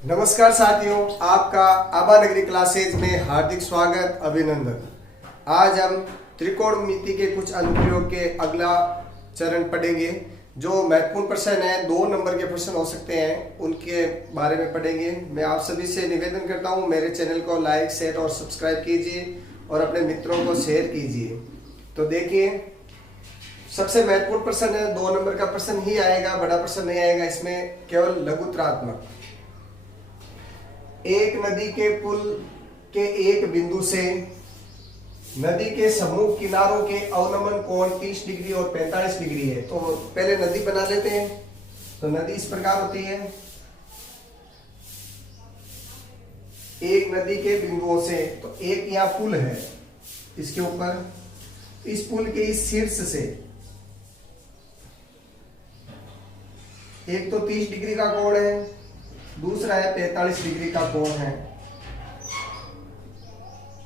नमस्कार साथियों, आपका आबा नगरी क्लासेज में हार्दिक स्वागत, अभिनंदन। आज हम त्रिकोणमिति के कुछ अनुप्रयोग के अगला चरण पढ़ेंगे। जो महत्वपूर्ण प्रश्न है, 2 नंबर के प्रश्न हो सकते हैं, उनके बारे में पढ़ेंगे। मैं आप सभी से निवेदन करता हूं, मेरे चैनल को लाइक, शेयर और सब्सक्राइब कीजिए और अपने मित्रों को शेयर कीजिए। तो देखिए, सबसे महत्वपूर्ण प्रश्न है, 2 नंबर का प्रश्न ही आएगा, बड़ा प्रश्न नहीं आएगा इसमें, केवल लघुत्रात्मक। एक नदी के पुल के एक बिंदु से नदी के समूह किनारों के अवनमन कोण 30 डिग्री और 45 डिग्री है। तो पहले नदी बना लेते हैं। तो नदी इस प्रकार होती है, एक नदी के बिंदुओं से, तो एक यहाँ पुल है, इसके ऊपर इस पुल के इस शीर्ष से एक तो 30 डिग्री का कोण है, दूसरा है 45 डिग्री का कोण है।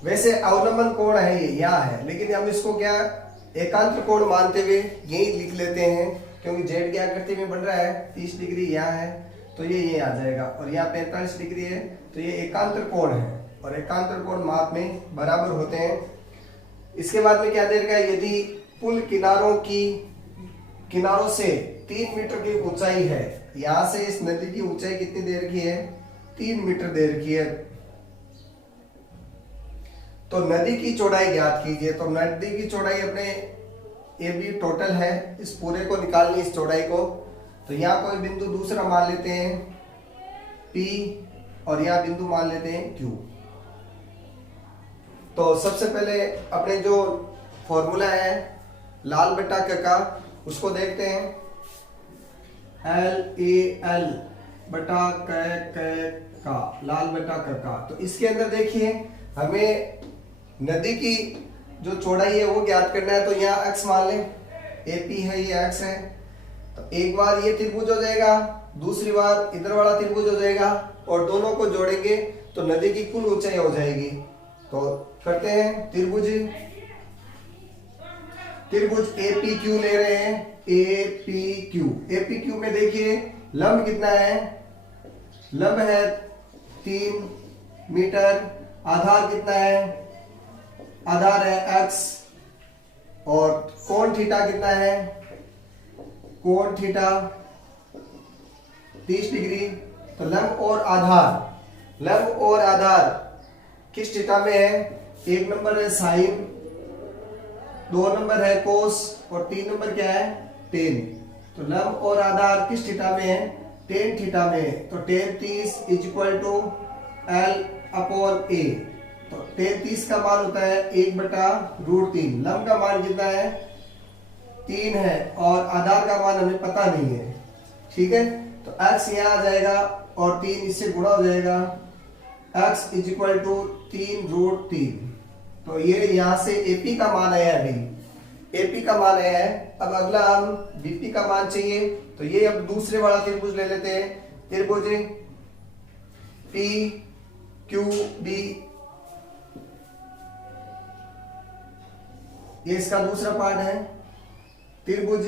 वैसे अवनमन कोण है ये यहाँ है, लेकिन हम इसको क्या एकांतर कोण मानते हुए यही लिख लेते हैं, क्योंकि जेड की आकृति में बन रहा है। 30 डिग्री यहाँ है तो ये आ जाएगा, और यहाँ 45 डिग्री है तो ये एकांतर कोण है, और एकांतर कोण माप में बराबर होते हैं। इसके बाद में क्या दे रखा है, यदि पुल किनारों से 3 मीटर की ऊंचाई है, यहां से इस नदी की ऊंचाई कितनी दे रखी है, 3 मीटर दे रखी है, तो नदी की चौड़ाई ज्ञात कीजिए। तो नदी की चौड़ाई अपने ये भी टोटल है, इस पूरे को निकालनी, इस चौड़ाई को। तो यहाँ कोई बिंदु दूसरा मान लेते हैं P, और यहाँ बिंदु मान लेते हैं Q। तो सबसे पहले अपने जो फॉर्मूला है लाल बटा क का, उसको देखते हैं। LAL बटा क का, लाल बटा क का। तो इसके अंदर देखिए, हमें नदी की जो चौड़ाई है वो ज्ञात करना है। तो यहाँ x मान लें, AP है, ये x है। तो एक बार ये त्रिभुज हो जाएगा, दूसरी बार इधर वाला त्रिभुज हो जाएगा, और दोनों को जोड़ेंगे तो नदी की कुल ऊंचाई हो जाएगी। तो करते हैं त्रिभुज APQ ले रहे हैं। APQ में देखिए लंब कितना है, लंब है 3 मीटर, आधार कितना है, आधार है x, और कोण थीटा कितना है, कोण थीटा 30 डिग्री। तो लंब और आधार किस थीटा में है, 1 नंबर है साइन, 2 नंबर है कोस, और 3 नंबर क्या है, टेन। तो लंब और आधार किस थीटा में है, टेन थीटा में है। तो टेन 30 = L/A। तो टेन 30 का मान होता है 1/√3। लंब का मान कितना है, 3 है, और आधार का मान हमें पता नहीं है, ठीक है। तो x यहाँ आ जाएगा और 3 इससे गुणा हो जाएगा, x = 3√3। तो ये यहाँ से AP का मान आया, अभी AP का मान आया है। अब अगला हम BP का मान चाहिए, तो ये अब दूसरे वाला त्रिभुज ले लेते हैं, त्रिभुज PQB। ये इसका दूसरा पार्ट है, त्रिभुज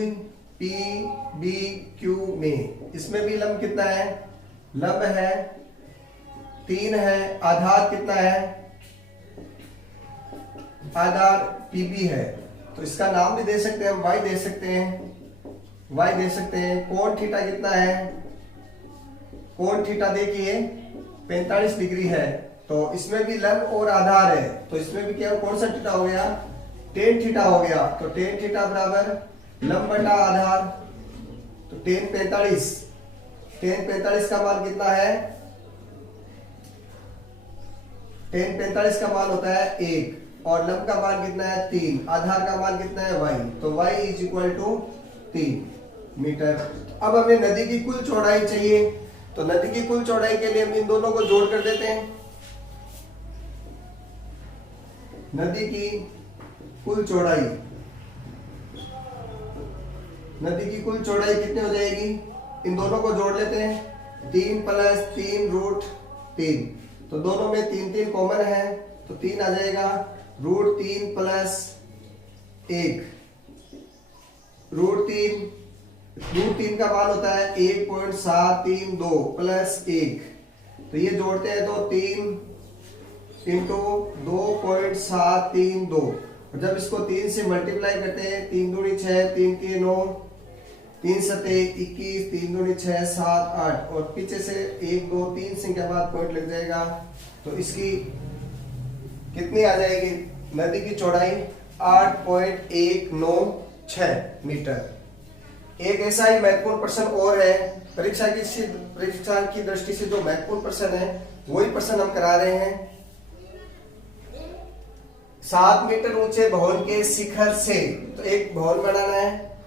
PBQ में, इसमें भी लंब कितना है, लंब है 3 है, आधार कितना है, आधार PB है। तो इसका नाम भी दे सकते हैं, y दे सकते हैं, कोण थीटा कितना है, कोण थीटा देखिए 45 डिग्री है। तो इसमें भी लंब और आधार है, तो इसमें भी क्या कौन सा थीटा हो गया, टेन थीटा हो गया। तो टेन थीटा बराबर लंब बटा आधार, तो टेन 45 का मान कितना है, टेन 45 का मान होता है 1, और लंब का मान कितना है 3, आधार का मान कितना है y। तो y = 3 मीटर। अब हमें नदी की कुल चौड़ाई चाहिए, तो नदी की कुल चौड़ाई के लिए हम इन दोनों को जोड़ कर देते हैं। नदी की कुल चौड़ाई कितनी हो जाएगी, इन दोनों को जोड़ लेते हैं, 3 + 3√3। तो दोनों में 3 कॉमन है, तो 3 आ जाएगा, √3 + 1, √3 का मान होता है 1.732 + 1, तो ये जोड़ते हैं तो 3 इंटू 2.732, और जब इसको 3 से मल्टीप्लाई करते हैं 3 दूनी 6, 3 3 9, 3 सते 21, 3 दूनी 6 7 8, और पीछे से 1 2 3 संख्या बाद पॉइंट लग जाएगा। तो इसकी कितनी आ जाएगी नदी की चौड़ाई? 8.196 मीटर। एक ऐसा ही महत्वपूर्ण प्रश्न और है, परीक्षा की दृष्टि से जो महत्वपूर्ण प्रश्न है वही प्रश्न हम करा रहे हैं। 7 मीटर ऊंचे भवन के शिखर से, तो एक भवन बनाना है,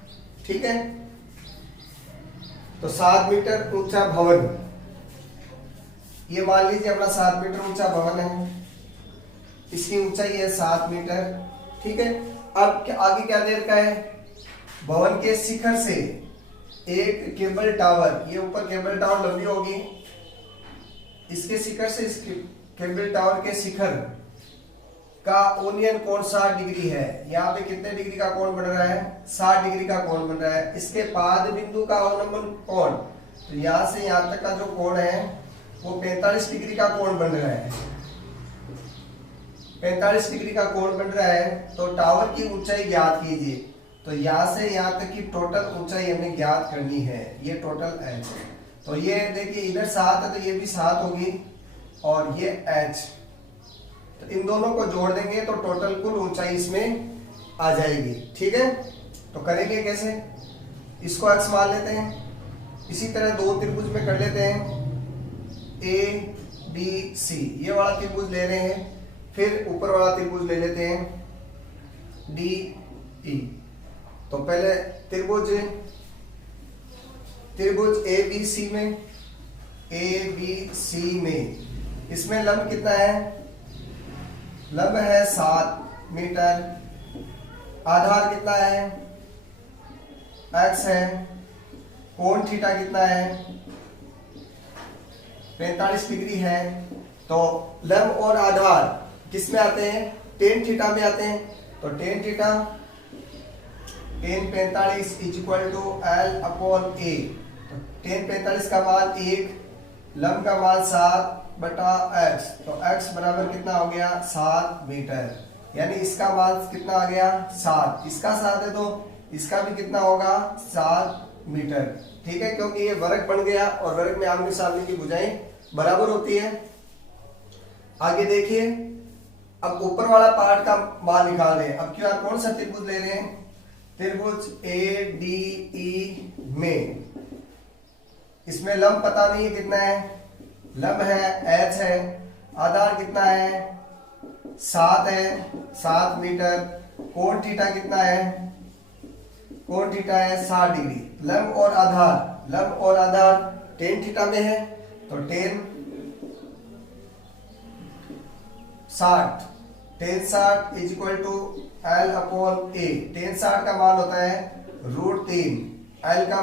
ठीक है। तो 7 मीटर ऊंचा भवन, ये मान लीजिए अपना 7 मीटर ऊंचा भवन है, इसकी ऊंचाई है 7 मीटर, ठीक है। अब आगे क्या दे रखा है? भवन के शिखर से एक केबल टावर, ये ऊपर केबल टावर लंबी होगी, इसके शिखर से इस केबल टावर के शिखर का ओनियन कोण 60 डिग्री है। यहाँ पे कितने डिग्री का कोण बन रहा है? 60 डिग्री का कोण बन रहा है। इसके पाद बिंदु का अवलंबन कोण, तो यहाँ से यहाँ तक का जो कोण है वो 45 डिग्री का कोण बन रहा है, 45 डिग्री का कोण बन रहा है। तो टावर की ऊंचाई ज्ञात कीजिए। तो यहाँ से यहाँ तक की टोटल ऊंचाई हमें ज्ञात करनी है, ये टोटल h है। तो ये देखिए इधर 7 है तो ये भी 7 होगी, और ये h, तो इन दोनों को जोड़ देंगे तो टोटल कुल ऊंचाई इसमें आ जाएगी, ठीक है। तो करेंगे कैसे? इसको x मान लेते हैं, इसी तरह दो त्रिभुज में कर लेते हैं, ABC, ये वाला त्रिभुज ले रहे हैं, फिर ऊपर वाला त्रिभुज ले लेते हैं DE। तो पहले त्रिभुज ABC में इसमें लंब कितना है? लंब है 7 मीटर, आधार कितना है? x है, कोण थीटा कितना है? 45 डिग्री है। तो लंब और आधार किस में आते हैं? टेन थीटा में आते हैं। तो tan theta tan 45 is equal to L upon A। तो टेन 45 का मान 1, लंब का मान 7 बटा x, तो x बराबर कितना हो गया? 7 मीटर। यानी इसका मान कितना आ गया? 7। इसका 7 है तो इसका भी कितना होगा? 7 मीटर, ठीक है, क्योंकि ये वर्ग बन गया और वर्ग में आमने सामने की भुजाएं बराबर होती है। आगे देखिए, अब ऊपर वाला पार्ट का मान निकाल रहे हैं। अब क्या कौन सा त्रिभुज ले रहे हैं? त्रिभुज ADE में, इसमें लंब पता नहीं है कितना है, लंब है h है, आधार कितना है? 7 है, 7 मीटर। कोण थीटा कितना है? कोण थीटा है 60 डिग्री। लंब और आधार टेन थीटा में है, तो tan 60 is equal to L upon A। Tan 60 का मान होता है √3। L का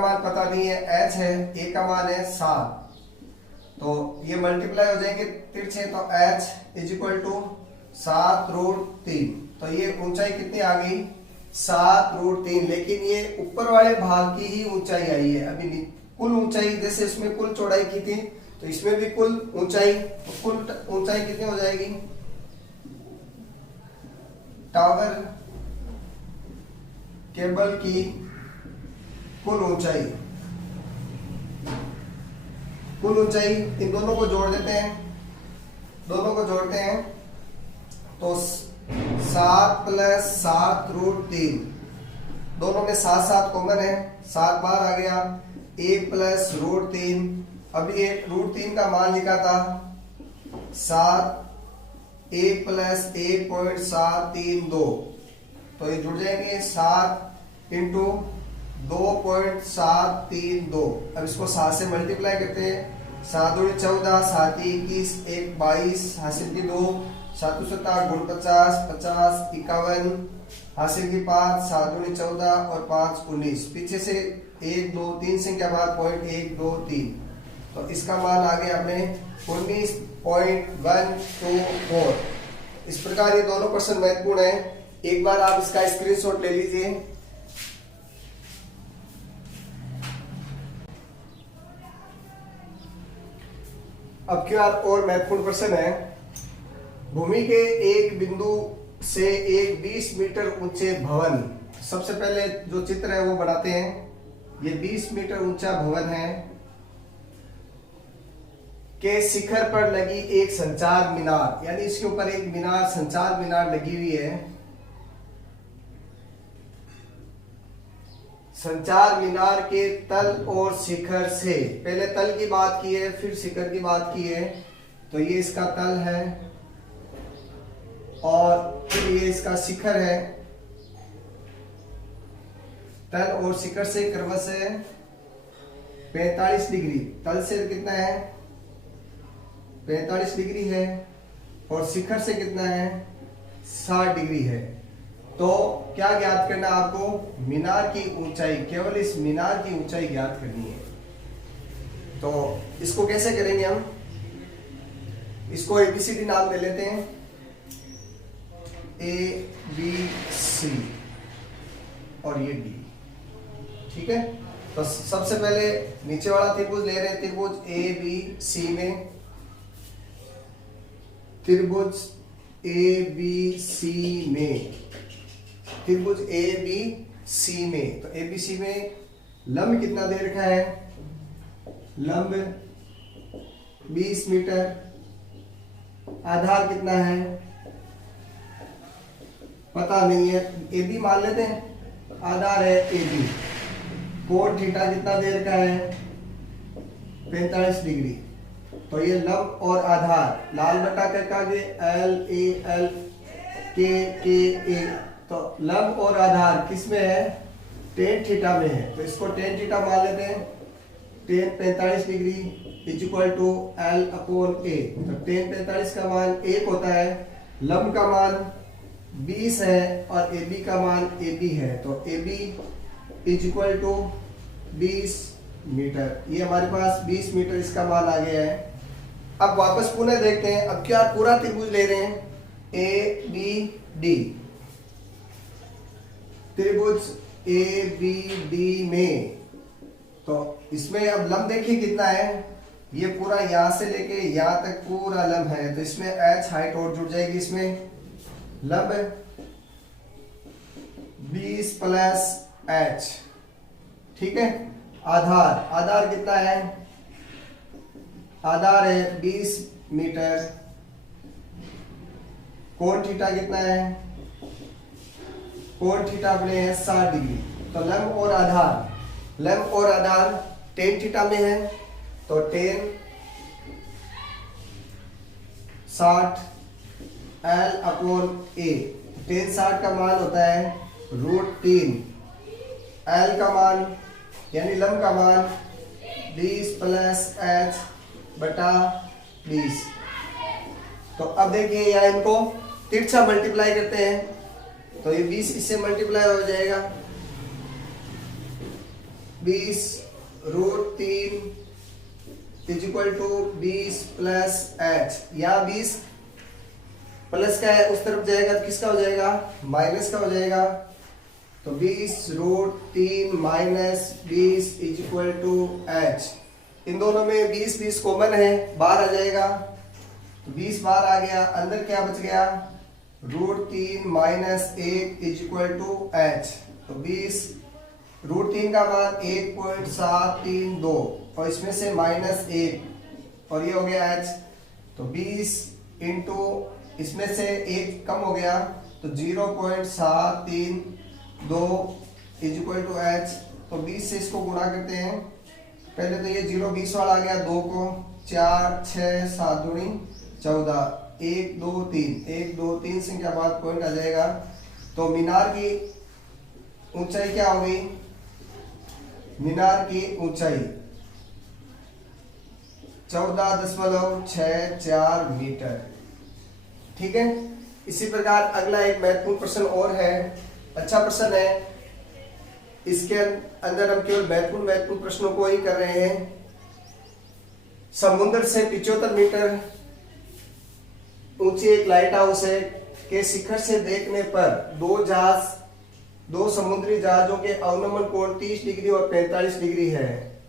मान पता नहीं है, h है, A का मान है 7। तो ये मल्टीप्लाई हो जाएंगे तिरछे, तो h इज इक्वल टू 7√3। तो ये ऊंचाई कितनी आ गई? 7√3। लेकिन ये ऊपर वाले भाग की ही ऊंचाई आई है। अभी कुल ऊंचाई, जैसे इसमें कुल चौड़ाई की थी तो इसमें भी कुल ऊंचाई, तो कुल ऊंचाई कितनी हो जाएगी? टावर केबल की कुल ऊंचाई इन दोनों को जोड़ देते हैं, दोनों को जोड़ते हैं तो 7 + 7√3, दोनों में 7 कॉमन है, 7 बार आ गया, 1 + √3। अभी एक √3 का मान लिखा था 7, 1 + 1.732, तो ये जुड़ जाएंगे 7 इंटू 2.732। अब इसको 7 से मल्टीप्लाई करते हैं, 7 दूनी 14, 7 21, 1 22, हासिल की 2, 7 7 गुण 50, 50 51, हासिल की 5, 7 दूनी 14 और 5 19। पीछे से 1 2 3 संख्या बाद पॉइंट 1 2 3, तो इसका मान आ गया अपने 19.124। इस प्रकार ये दोनों प्रश्न महत्वपूर्ण है। एक बार आप इसका स्क्रीनशॉट ले लीजिए। अब क्या और महत्वपूर्ण प्रश्न है, भूमि के एक बिंदु से एक 20 मीटर ऊंचे भवन, सबसे पहले जो चित्र है वो बनाते हैं। ये 20 मीटर ऊंचा भवन है के शिखर पर लगी एक संचार मीनार, यानी इसके ऊपर एक मीनार, संचार मीनार लगी हुई है। संचार मीनार के तल और शिखर से, पहले तल की बात की है फिर शिखर की बात की है, तो ये इसका तल है और फिर ये इसका शिखर है। तल और शिखर से क्रमश है 45 डिग्री, तल से कितना है 45 डिग्री है और शिखर से कितना है 60 डिग्री है। तो क्या ज्ञात करना आपको, मीनार की ऊंचाई, केवल इस मीनार की ऊंचाई ज्ञात करनी है। तो इसको कैसे करेंगे हम, इसको ABCD नाम दे लेते हैं, ABC और ये D, ठीक है। तो सबसे पहले नीचे वाला त्रिभुज ले रहे हैं, त्रिभुज ABC में, त्रिभुज ABC में, त्रिभुज ABC में, तो ABC में लंब कितना दे रखा है, लंब 20 मीटर, आधार कितना है पता नहीं है, AB मान लेते हैं, आधार है AB, कोण थीटा कितना दे रखा है 45 डिग्री। तो ये लंब और आधार, लाल बटा का LAL KA, तो लंब और आधार किस में है, tan थीटा में है, तो इसको tan थीटा मान लेते हैं। tan 45 degree is equal to L/A, तो tan 45 का मान 1 होता है, लंब का मान 20 है और AB का मान AB है, तो AB is equal to 20 metre. ये हमारे पास 20 मीटर इसका मान आ गया है। अब वापस पुनः देखते हैं, अब क्या पूरा त्रिभुज ले रहे हैं ABD, त्रिभुज ABD में, तो इसमें अब लंब देखिए कितना है, ये पूरा यहां से लेके यहां तक पूरा लंब है, तो इसमें h हाइट और जुड़ जाएगी, इसमें लंब 20 प्लस h, ठीक है। आधार, आधार कितना है, आधार है 20 मीटर, कोण थीटा कितना है, कोण थीटा अपने है 60 डिग्री। तो लंब और आधार, लंब और आधार tan थीटा में है, तो tan 60 L/A, tan 60 का मान होता है √3, L का मान यानी लंब का मान 20 प्लस h बटा 20। तो अब देखिए यहाँ इनको तिरछा मल्टीप्लाई करते हैं, तो ये 20 इससे मल्टीप्लाई हो जाएगा, 20 √3 is equal to 20 plus h, या 20 प्लस का है उस तरफ जाएगा तो किसका हो जाएगा, माइनस का हो जाएगा, तो 20 √3 minus 20 is equal to h। इन दोनों में 20 कॉमन है, बाहर आ जाएगा, तो 20 बाहर आ गया, अंदर क्या बच गया, √3 minus 1 is equal to h। तो 20 √3 का मान 1.732 और इसमें से -1 और ये हो गया h, तो 20 इंटू इसमें से 1 कम हो गया तो 0.732 इज इक्वल टू h। तो 20 से इसको गुणा करते हैं, पहले तो ये 0 20 वाला आ गया, 2 को 4 6 7 दूनी 14, 1 2 3, 1 2 3 से क्या बाद पॉइंट आ जाएगा। तो मीनार की ऊंचाई क्या हो गई, मीनार की ऊंचाई 14.64 मीटर, ठीक है। इसी प्रकार अगला एक महत्वपूर्ण प्रश्न और है, अच्छा प्रश्न है, इसके अंदर हम केवल महत्वपूर्ण प्रश्नों को ही कर रहे हैं। समुद्र से 75 मीटर ऊंची एक लाइट हाउस है के शिखर से देखने पर दो समुद्री जहाजों के अवनमन कोण 30 डिग्री और 45 डिग्री है।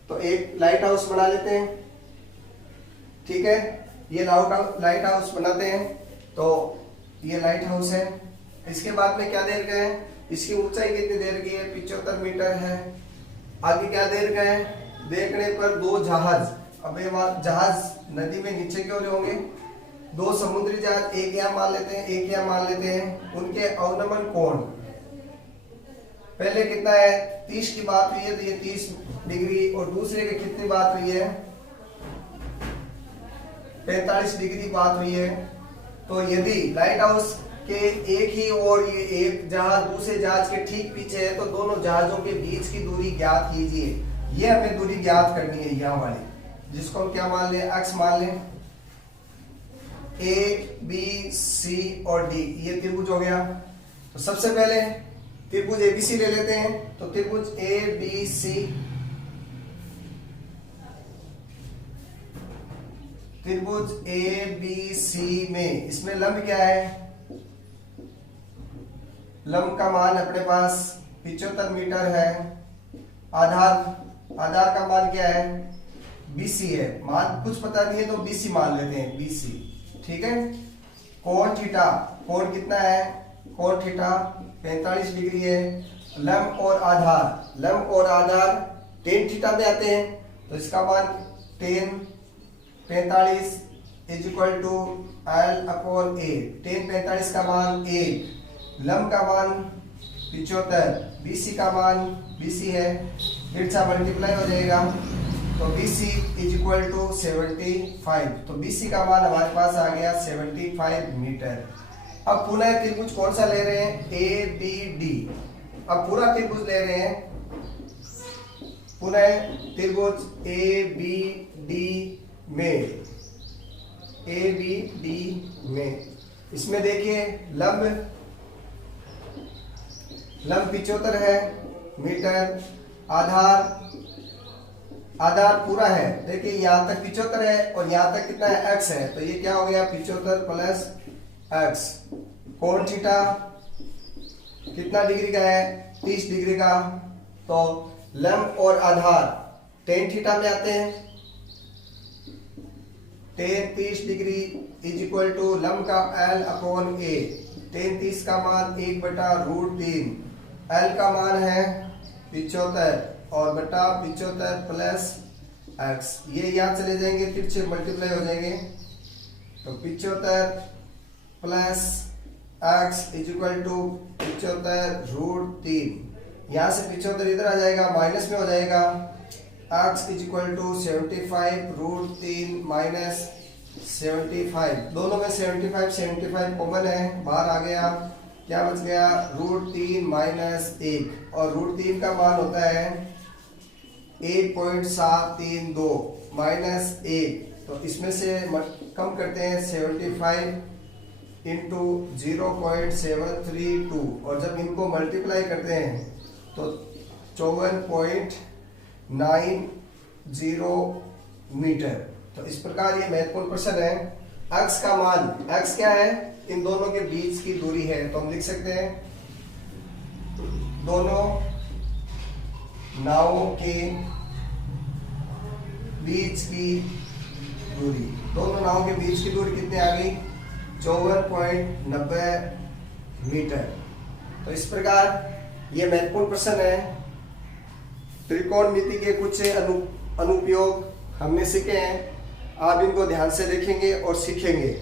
तो एक लाइट हाउस बना लेते हैं, ठीक है, ये लाइट हाउस बनाते हैं, तो ये लाइट हाउस है। इसके बाद में क्या दे रखा है, इसकी ऊंचाई कितनी दे रखी है, 75 मीटर है। आगे क्या दे रखा है, देखने पर 2 जहाज, अब ये जहाज नदी में नीचे क्यों होंगे, 2 समुद्री जहाज, एक यहाँ मान लेते हैं, एक यहाँ मान लेते हैं, उनके अवनमन कोण पहले कितना है, 30 की बात हुई है, तो ये 30 डिग्री, और दूसरे के कितनी बात हुई है, 45 डिग्री बात हुई है। तो यदि लाइट हाउस के एक ही और ये एक जहाज दूसरे जहाज के ठीक पीछे है, तो दोनों जहाजों के बीच की दूरी ज्ञात कीजिए। ये हमें दूरी ज्ञात करनी है, यहाँ वाली, जिसको हम क्या मान लें, x मान लें। ए बी सी और डी ये त्रिभुज हो गया। तो सबसे पहले त्रिभुज एबीसी ले लेते हैं। तो त्रिभुज ए बी सी, त्रिभुज ए बी सी में इसमें लंब क्या है, लंब का मान अपने पास 75 मीटर है। आधार का मान क्या है, बीसी है। मान कुछ पता नहीं है तो बीसी मान लेते हैं, बीसी, ठीक है। कोण थीटा, कोण कितना है, कोण थीटा 45 डिग्री है। लंब और आधार टेन थीटा में आते हैं, तो इसका मान tan 45 is equal to L upon A. Tan 45 का मान 1, लंब का मान 75, बीसी का मान, बीसी है, फिर से मल्टीप्लाई हो जाएगा, तो BC इज इक्वल टू 75। तो BC का मान हमारे पास आ गया 75 मीटर। अब पुनः त्रिभुज कौन सा ले रहे हैं, ABD। अब पूरा त्रिभुज ले रहे हैं, पुनः त्रिभुज ABD में इसमें देखिए लंब 75 है मीटर, आधार पूरा है, देखिए यहाँ तक 75 है और यहाँ तक कितना है, x है, तो ये क्या हो गया 75 प्लस x। कोण थीटा कितना डिग्री का है, 30 डिग्री का। तो लंब और आधार टेन थीटा में आते हैं, tan 30 degree is equal to लंब का L अपॉन A। टेन 30 का मान 1/√3, L का मान है 75 और बटा 75 प्लस x। ये यहाँ चले जाएंगे, फिर से मल्टीप्लाई हो जाएंगे, तो 75 plus x is equal to 75√3। यहाँ से 75 इधर आ जाएगा, माइनस में हो जाएगा, x is equal to 75√3 minus 75। दोनों में 75 कॉमन है, बाहर आ गया, क्या बच गया, √3 माइनस 1, और √3 का मान होता है 1.732 माइनस 1। तो इसमें से कम करते हैं 75 इंटू 0.732, और जब इनको मल्टीप्लाई करते हैं तो 54.90 मीटर। तो इस प्रकार ये महत्वपूर्ण प्रश्न है। x का मान, x क्या है, इन दोनों के बीच की दूरी है, तो हम लिख सकते हैं दोनों नावों के बीच की दूरी, दोनों नावों के बीच की दूरी कितनी आ गई, 54.90 मीटर। तो इस प्रकार ये महत्वपूर्ण प्रश्न है। त्रिकोणमिति के कुछ अनुप्रयोग हमने सीखे हैं, आप इनको ध्यान से देखेंगे और सीखेंगे।